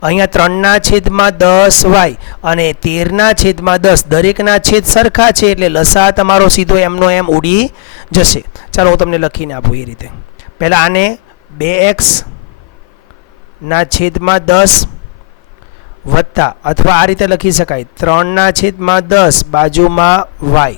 અહીંયા 3/10y અને 13/10. દરેકના છેદ સરખા છે એટલે લસા તમારો સીધો એમનો એમ ઉડી જશે. ચાલો હું તમને લખીને આપું એ રીતે. પહેલાં આને 2x/10 વત્તા, અથવા આ રીતે લખી શકાય 3/10 બાજુમાં y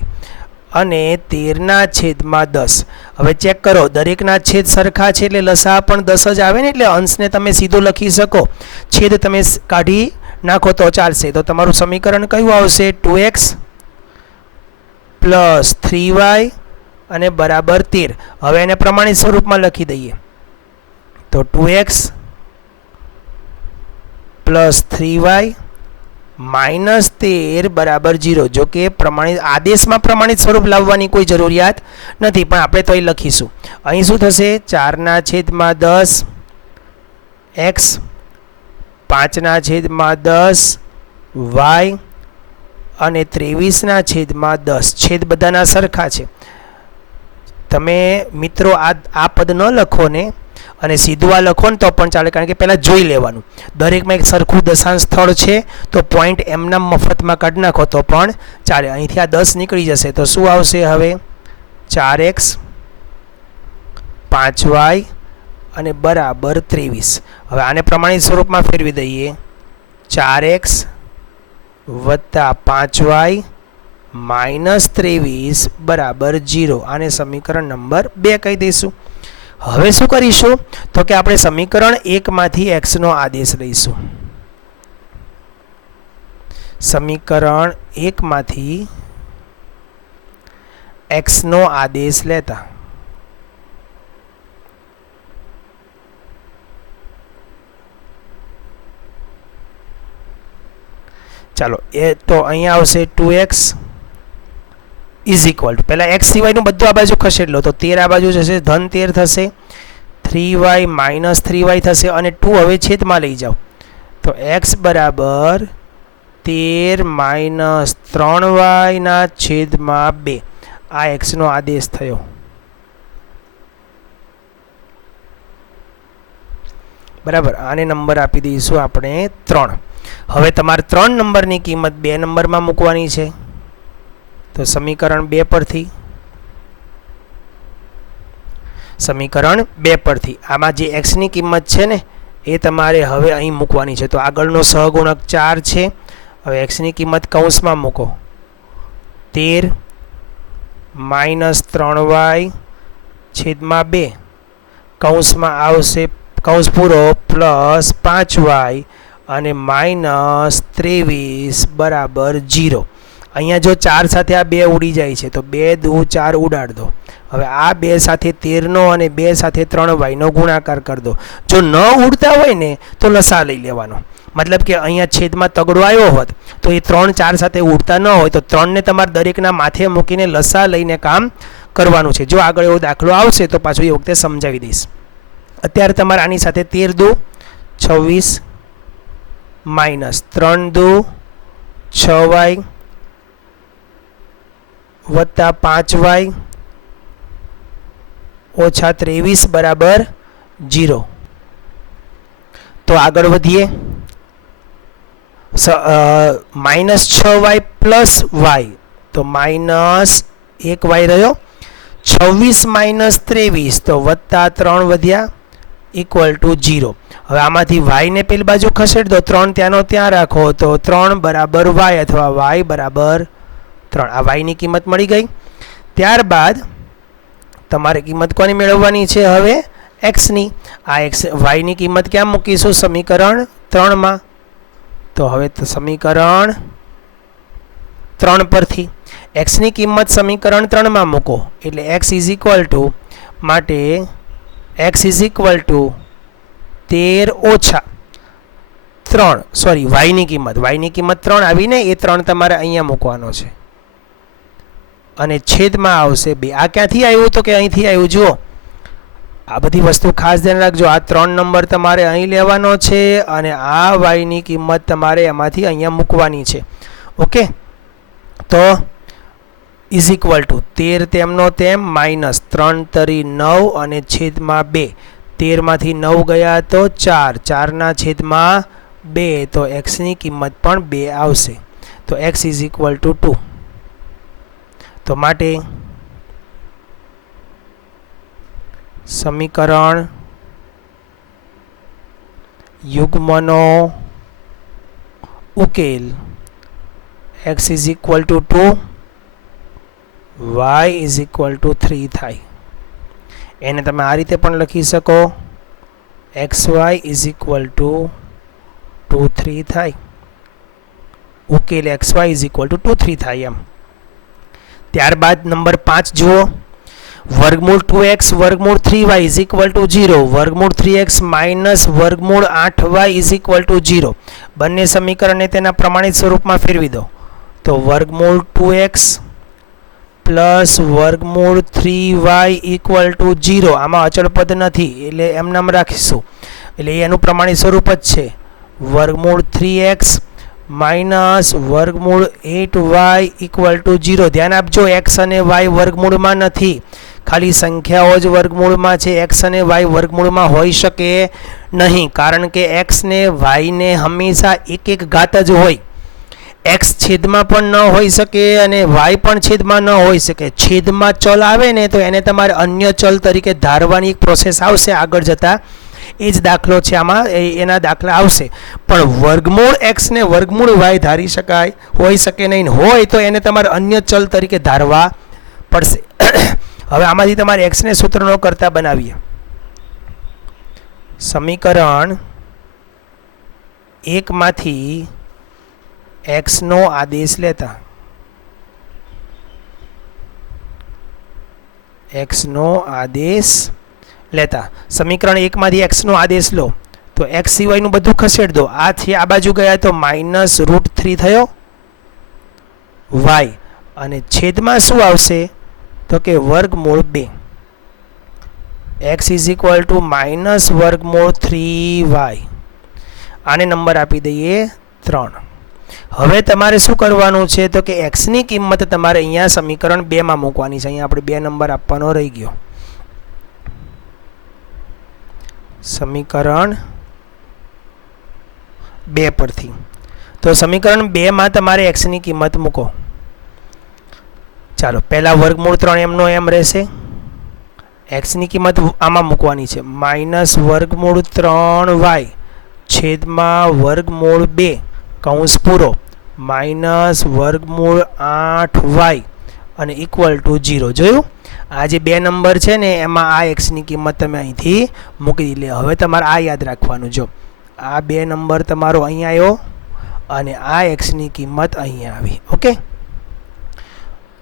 અને 13/10. હવે ચેક કરો, દરેકના છેદ સરખા છે એટલે લસા પણ 10 જ આવે ને, એટલે અંશને તમે સીધો લખી શકો. છેદ તમે કાઢી નાખો તો ચાલશે. તો તમારું સમીકરણ કયું આવશે? 2x + 3y અને બરાબર 13. હવે એને પ્રમાણિત સ્વરૂપમાં લખી દઈએ તો 2x + 3y -13 = 0. જો કે પ્રમાણિત આદેશમાં પ્રમાણિત સ્વરૂપ લાવવાની કોઈ જરૂરિયાત નથી, પણ આપણે તો એ લખીશું. અહીં શું થશે? 4/10 x 5/10 y અને 23/10. છેદ બધાના સરખા છે. તમે મિત્રો આ પદ ન લખો ને અને સીધું આ લખો ને તો પણ ચાલે, કારણ કે પહેલાં જોઈ લેવાનું. દરેકમાં એક સરખું દશાંશ સ્થળ છે તો પોઈન્ટ એમના મફતમાં કાઢી નાખો તો પણ ચાલે. અહીંથી આ 10 નીકળી જશે તો શું આવશે? હવે 4x 5y અને બરાબર 23. હવે આને પ્રમાણિત સ્વરૂપમાં ફેરવી દઈએ. 4x + 5y -23 = 0. આને સમીકરણ નંબર 2 કહી દઈશું. હવે શું કરીશું તો કે આપણે સમીકરણ 1 માંથી એક્સનો આદેશ લઈશું. સમીકરણ 1 માંથી એક્સનો આદેશ લેતા ચાલો એ તો અહીંયા આવશે 2x = પહેલાં x સિવાયનું બધું આ બાજુ ખસેડલો તો 13 આ બાજુ જશે, ધન 13 થશે, 3y -3y થશે અને 2 હવે છેદમાં લઈ જાઓ તો x = 13 - 3y/2. આ એક્સનો આદેશ થયો. બરાબર. આને નંબર આપી દઈશું આપણે 3. હવે તમારે 3 નંબરની કિંમત 2 નંબરમાં મૂકવાની છે. તો સમીકરણ 2 પરથી આમાં જે એક્સની કિંમત છે ને એ તમારે હવે અહીં મૂકવાની છે. તો આગળનો સહગુણક 4 છે. હવે એક્સની કિંમત કૌંસમાં મૂકો. 13 - 3y છેદમાં 2 કૌંસમાં આવશે કૌંસ પૂરો પ્લસ 5y અને -23 બરાબર 0. અહીંયા જો 4 સાથે આ 2 ઉડી જાય છે તો 2 દુ 4 ઉડાડ દો. હવે આ 2 સાથે 13નો અને 2 સાથે 3yનો ગુણાકાર કરી દો. જો ન ઉડતા હોય ને તો લસા લઈ લેવાનો. મતલબ કે અહીંયા છેદમાં તગડો આવ્યો હોત તો એ 3 4 સાથે ઉડતા ન હોય તો 3ને તમારે દરેકના માથે મૂકીને લસા લઈને કામ કરવાનું છે. જો આગળ એવો દાખલો આવશે તો પાછું એ વખતે સમજાવી દઈશ. અત્યારે તમારે આની સાથે 13 દુ 26 -3 દુ 6y વત્તા 5y ઓછા 23 બરાબર 0. તો આગળ વધીએ. -6y પ્લસ y તો -1y રહ્યો. 26 - 23 તો વત્તા 3 વધ્યા ઇક્વલ ટુ 0. હવે આમાંથી y ને પેલી બાજુ ખસેડ દો. 3 ત્યાંનો ત્યાં રાખો તો 3 બરાબર y અથવા y બરાબર 3. આ y ની કિંમત મળી ગઈ. ત્યારબાદ તમારે કિંમત કોની મેળવવાની છે? હવે x ની. આ y ની કિંમત ક્યાં મૂકીશું? સમીકરણ 3 માં. તો હવે સમીકરણ 3 પરથી x ની કિંમત સમીકરણ 3 માં મૂકો એટલે x ઇઝ ઇક્વલ ટુ માટે x ઇઝ ઇક્વલ ટુ 13 ઓછા 3 સોરી y ની કિંમત 3 આવીને એ 3 તમારે અહીંયા મૂકવાનો છે અને છેદમાં આવશે 2. આ ક્યાંથી આવ્યું? તો કે અહીંથી આવ્યું. જુઓ આ બધી વસ્તુ ખાસ ધ્યાન રાખજો. આ 3 નંબર તમારે અહીં લેવાનો છે અને આ y ની કિંમત તમારે એમાંથી અહીંયા મૂકવાની છે. ઓકે. તો ઇઝ ઇક્વલ ટુ 13 તેમનો તેમ -3 તરી 9 અને છેદમાં 2. 13 માંથી 9 ગયા તો 4. 4ના છેદમાં 2 તો x ની કિંમત પણ 2 આવશે. તો x ઇઝ ઇક્વલ ટુ 2. તો માટે સમીકરણ યુગ્મનો ઉકેલ x is equal two 2 y is equal to 3 થાય. એને તમે આ રીતે પણ લખી શકો xy ઇઝ ઇક્વલ ટુ 2 3 થાય. ઉકેલ xy ઇઝ ઇક્વલ ટુ 2 3 થાય એમ. ત્યારબાદ નંબર 5 જુઓ. વર્ગમૂળ 2x વર્ગમૂળ 3y ઇઝ ઇક્વલ ટુ 0. વર્ગમૂળ 3x માઇનસ વર્ગમૂળ 8y ઇઝ ઇક્વલ ટુ 0. બંને સમીકરણને તેના પ્રમાણિત સ્વરૂપમાં ફેરવી દો. તો વર્ગમૂળ 2x પ્લસ વર્ગમૂળ 3y ઇક્વલ ટુ 0. આમાં અચળ પદ નથી એટલે એમ નામ રાખીશું. એટલે એનું પ્રમાણિત સ્વરૂપ જ છે. વર્ગમૂળ 3x માઇનસ વર્ગમૂળ 8y ઇક્વલ ટુ 0. ધ્યાન આપજો x અને y વર્ગમૂળમાં નથી, ખાલી સંખ્યાઓ જ વર્ગમૂળમાં છે. x અને y વર્ગમૂળમાં હોઈ શકે નહીં, કારણ કે x ને y ને હંમેશા એક એક ઘાત જ હોય. x છેદમાં પણ ન હોઈ શકે અને y પણ છેદમાં ન હોઈ શકે. છેદમાં ચલ આવે ને તો એને તમારે અન્ય ચલ તરીકે ધારવાની એક પ્રોસેસ આવશે આગળ જતા. એ જ દાખલો છે આમાં, એના દાખલા આવશે. પણ વર્ગમૂળ x ને વર્ગમૂળ y ધારી શકાય હોઈ શકે નહીં, હોય તો એને તમારે અન્ય ચલ તરીકે ધારવા પડશે. હવે આમાંથી તમારે x ને સૂત્રનો કરતા બનાવીએ. સમીકરણ 1 માંથી x નો આદેશ લેતા સમીકરણ 1 માંથી x નો આદેશ લો તો x સિવાયનું બધું ખસેડ દો. આ થી આ બાજુ ગયા તો -√3 થયો y અને છેદમાં શું આવશે તો કે વર્ગમૂળ 2. x ઇઝ ઇક્વલ ટુ -વર્ગમૂળ 3y. આને નંબર આપી દઈએ 3. હવે તમારે શું કરવાનું છે તો કે x ની કિંમત તમારે અહીંયા સમીકરણ 2 માં મૂકવાની છે. અહીંયા આપણે 2 નંબર આપવાનો રહી ગયો. સમીકરણ 2 પરથી. તો સમીકરણ 2 માં તમારે x ની કિંમત મૂકો. ચાલો પહેલા વર્ગમૂળ 3 એમનો એમ રહેશે. x ની કિંમત આમાં મૂકવાની છે માઇનસ વર્ગમૂળ 3y છેદમાં વર્ગમૂળ 2 કૌંસ પૂરો માઇનસ વર્ગમૂળ 8y અને ઇક્વલ ટુ 0. જોયું? આ જે 2 નંબર છે ને એમાં આ x ની કિંમત તમે અહીંથી મૂકી દીધી. હવે તમારે આ યાદ રાખવાનું. જો આ 2 નંબર તમારો અહીં આવ્યો અને આ x ની કિંમત અહીં આવી. ઓકે,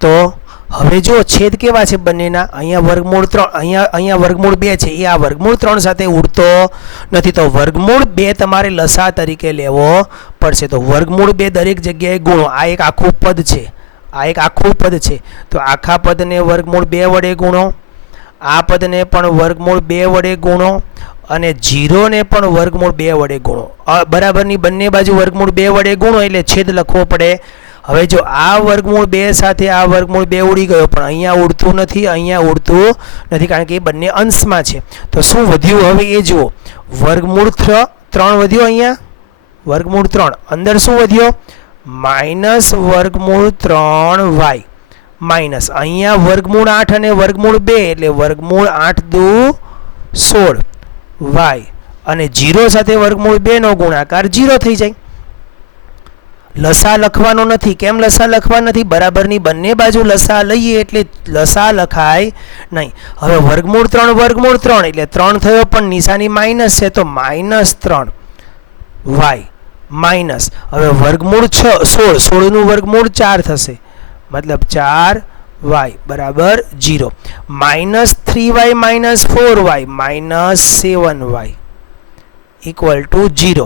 તો હવે જો છેદ કેવા છે બંનેના? અહીંયા વર્ગમૂળ 3, અહીંયા વર્ગમૂળ 2 છે, એ આ વર્ગમૂળ 3 સાથે ઉડતો નથી, તો વર્ગમૂળ 2 તમારે લસા તરીકે લેવો પડશે. તો વર્ગમૂળ 2 દરેક જગ્યાએ ગુણો. આ એક આખું પદ છે, આ એક આખું પદ છે, તો આખા પદને વર્ગમૂળ 2 વડે ગુણો, આ પદને પણ વર્ગમૂળ 2 વડે ગુણો અને 0 ને પણ વર્ગમૂળ 2 વડે ગુણો. બરાબરની બંને બાજુ વર્ગમૂળ 2 વડે ગુણો એટલે છેદ લખવો પડે. હવે જો આ વર્ગમૂળ 2 સાથે આ વર્ગમૂળ 2 ઉડી ગયો, પણ અહીંયા ઉડતું નથી, અહીંયા ઉડતું નથી, કારણ કે એ બંને અંશમાં છે. તો શું વધ્યું હવે એ જુઓ. વર્ગમૂળ 3 વધ્યો, અહીંયા વર્ગમૂળ 3, અંદર શું વધ્યો? માઇનસ વર્ગમૂળ 3y માઇનસ અહીંયા વર્ગમૂળ 8 અને વર્ગમૂળ 2 એટલે વર્ગમૂળ 8 દુ 16 y અને 0 સાથે વર્ગમૂળ 2 નો ગુણાકાર 0 થઈ જાય. લસા લખવાનો નથી. કેમ લસા લખવા નથી? બરાબરની બંને બાજુ લસા લઈએ એટલે લસા લખાય નહીં. હવે વર્ગમૂળ 3 એટલે 3 થયો પણ નિશાની માઇનસ છે, તો માઇનસ 3y માઇનસ હવે વર્ગમૂળ 16 નું વર્ગમૂળ 4 થશે, મતલબ 4y બરાબર 0. Minus 3y minus 4y minus 7y equal to 0.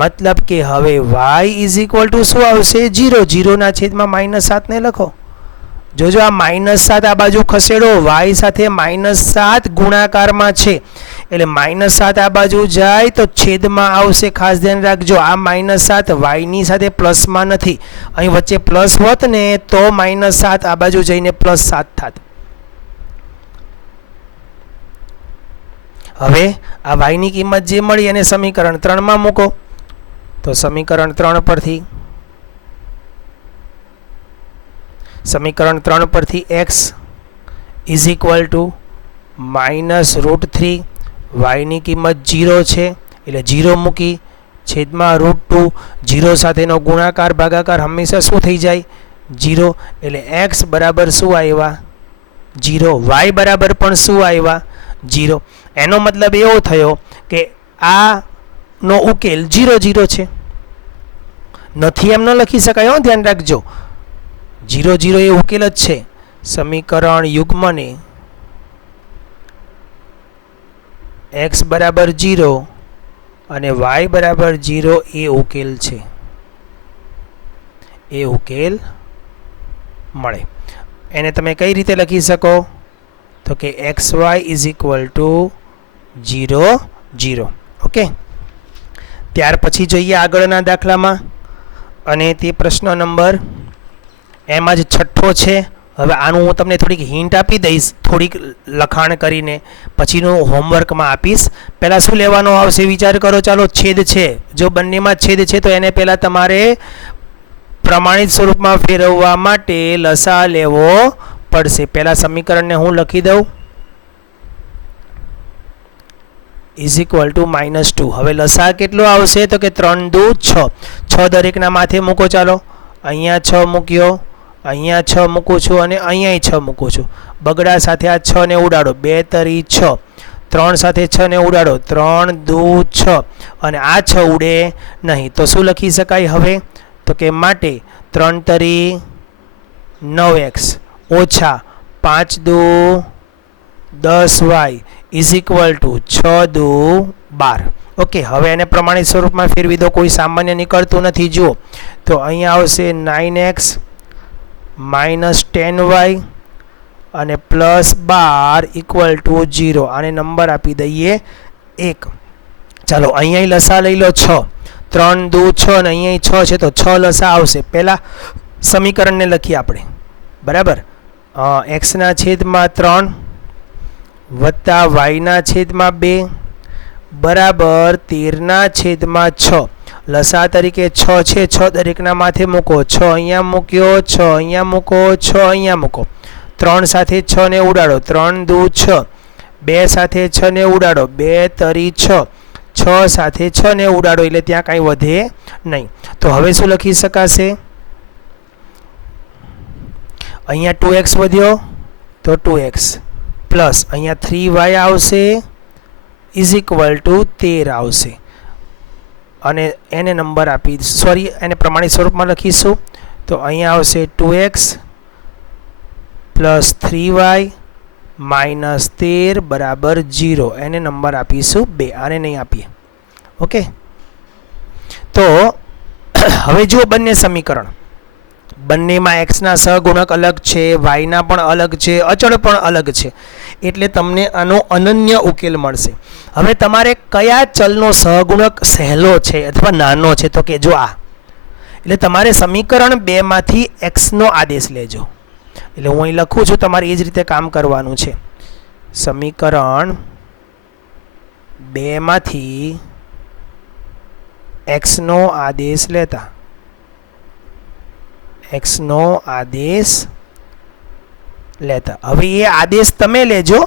મતલબ કે હવે y ઇઝ ઇક્વલ ટુ શું આવશે? 0. 0 ના છેદમાં માઇનસ 7 ને લખો. જોજો આ માઇનસ 7 આ બાજુ ખસેડો, y સાથે માઇનસ 7 ગુણાકારમાં છે એટલે માઇનસ 7 આ બાજુ જાય તો છેદમાં આવશે. ખાસ ધ્યાન રાખજો, આ માઇનસ 7 y ની સાથે પ્લસમાં નથી. અહીં વચ્ચે પ્લસ હોત ને તો માઇનસ 7 આ બાજુ જઈને પ્લસ 7 થાત. હવે આ y ની કિંમત જે મળી એને સમીકરણ 3 માં મૂકો. તો સમીકરણ 3 પરથી x is equal two minus √3 y ની કિંમત 0 છે એટલે 0 મૂકી છેદમાં √2 0 સાથેનો ગુણાકાર ભાગાકાર હંમેશા શું થઈ જાય? 0. એટલે x બરાબર શું આવ્યા? 0. y બરાબર પણ શું આવ્યા? 0. એનો મતલબ એવો થયો કે આ નો ઉકેલ 0 0 છે. નથી એમ ન લખી શકાય, ધ્યાન રાખજો. 0 0 એ ઉકેલ જ છે. સમીકરણ યુગ્મને x બરાબર 0 અને y બરાબર 0 એ ઉકેલ છે, એ ઉકેલ મળે. એને તમે કઈ રીતે લખી શકો? તો કે xy is equal two 0 0. Okay, ત્યાર પછી જોઈએ આગળના દાખલામાં, અને તે પ્રશ્ન નંબર એમાં જ છઠ્ઠો છે. હવે આનું હું તમને થોડીક હિન્ટ આપી દઈશ, થોડીક લખાણ કરીને પછીનું હોમવર્કમાં આપીશ. પહેલાં શું લેવાનો આવશે વિચાર કરો. ચાલો, છેદ છે. જો બંનેમાં છેદ છે તો એને પહેલાં તમારે પ્રમાણિત સ્વરૂપમાં ફેરવવા માટે લસા લેવો પડશે. પહેલાં સમીકરણને હું લખી દઉં, ઇઝ ઇક્વલ ટુ -2. હવે લસા કેટલો આવશે? તો કે 3 દુ 6. 6 દરેકના માથે મૂકો. ચાલો, અહીંયા 6 મૂક્યો, અહીંયા 6 મૂકું છું અને અહીંયા 6 મૂકું છું. બગડા સાથે આ 6 ને ઉડાડો, 2 તરી 6. 3 સાથે 6 ને ઉડાડો, 3 દુ 6 અને આ 6 ઉડે નહીં. તો શું લખી શકાય હવે? તો કે માટે 3 તરી 9x ઓછા 5 દુ 10y ઇઝ ઇક્વલ ટુ 6 દુ 12. ઓકે, હવે એને પ્રમાણિત સ્વરૂપમાં ફેરવી દો. કોઈ સામાન્ય નીકળતું નથી. જુઓ તો અહીંયા આવશે 9x માઇનસ 10y અને પ્લસ 12 ઇક્વલ ટુ 0. આને નંબર આપી દઈએ 1. ચાલો, અહીંયા લસા લઈ લો 6. 3 દુ 6 અને અહીંયા 6 છે તો 6 લસા આવશે. પહેલાં સમીકરણને લખીએ આપણે, બરાબર. x ના છેદમાં 3 વત્તા y ના છેદમાં 2 બરાબર 13 ના છેદમાં 6. લસા તરીકે 6 છે, 6 દરેકના માથે મૂકો, 6 અહીંયા મૂક્યો, 6 અહીંયા મૂકો, 6 અહીંયા મૂકો, 3 સાથે 6 ને ઉડાડો, 3 દુ 6, 2 સાથે 6 ને ઉડાડો, 2 તરી 6, 6 સાથે 6 ને ઉડાડો એટલે ત્યાં કાંઈ વધે નહીં. તો હવે શું લખી શકાશે? અહીંયા 2x વધ્યો તો 2x પ્લસ અહીંયા 3y આવશે ઇઝ ઇક્વલ ટુ 13 આવશે અને એને નંબર આપી એને પ્રમાણિત સ્વરૂપમાં લખીશું તો અહીંયા આવશે 2x પ્લસ 3y માઇનસ 13 બરાબર 0. એને નંબર આપીશું 2, આને નહીં આપીએ. ઓકે, તો હવે જુઓ બંને સમીકરણ, બંનેમાં એક્સના સહગુણક અલગ છે, વાયના પણ અલગ છે, અચળ પણ અલગ છે, એટલે તમને આનો અનન્ય ઉકેલ મળશે. હવે તમારે કયા ચલનો સહગુણક સહેલો છે અથવા નાનો છે તો કે જો આ, એટલે તમારે સમીકરણ 2 માંથી એક્સનો આદેશ લેજો. એટલે હું અહીં લખું છું, તમારે એ જ રીતે કામ કરવાનું છે. સમીકરણ 2 માંથી એક્સનો આદેશ લેતા, એક્સનો આદેશ લેતા. હવે એ આદેશ તમે લેજો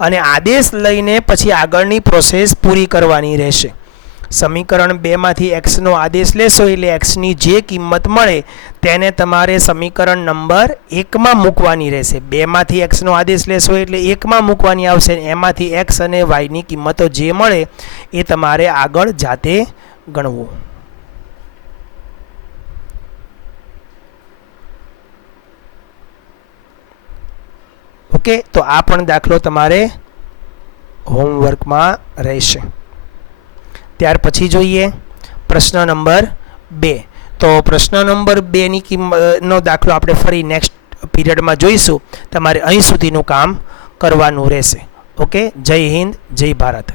અને આદેશ લઈને પછી આગળની પ્રોસેસ પૂરી કરવાની રહેશે. સમીકરણ 2 માંથી એક્સનો આદેશ લેશો એટલે એક્સની જે કિંમત મળે તેને તમારે સમીકરણ નંબર 1 માં મૂકવાની રહેશે. 2 માંથી એક્સનો આદેશ લેશો એટલે 1 માં મૂકવાની આવશે. એમાંથી એક્સ અને વાયની કિંમતો જે મળે એ તમારે આગળ જાતે ગણવું. ઓકે, તો આ પણ દાખલો તમારે હોમવર્કમાં રહેશે. ત્યાર પછી જોઈએ પ્રશ્ન નંબર 2. તો પ્રશ્ન નંબર 2 ની કિંમતનો દાખલો આપણે ફરી નેક્સ્ટ પીરિયડમાં જોઈશું. તમારે અહીં સુધીનું કામ કરવાનું રહેશે. ઓકે, જય હિન્દ, જય ભારત.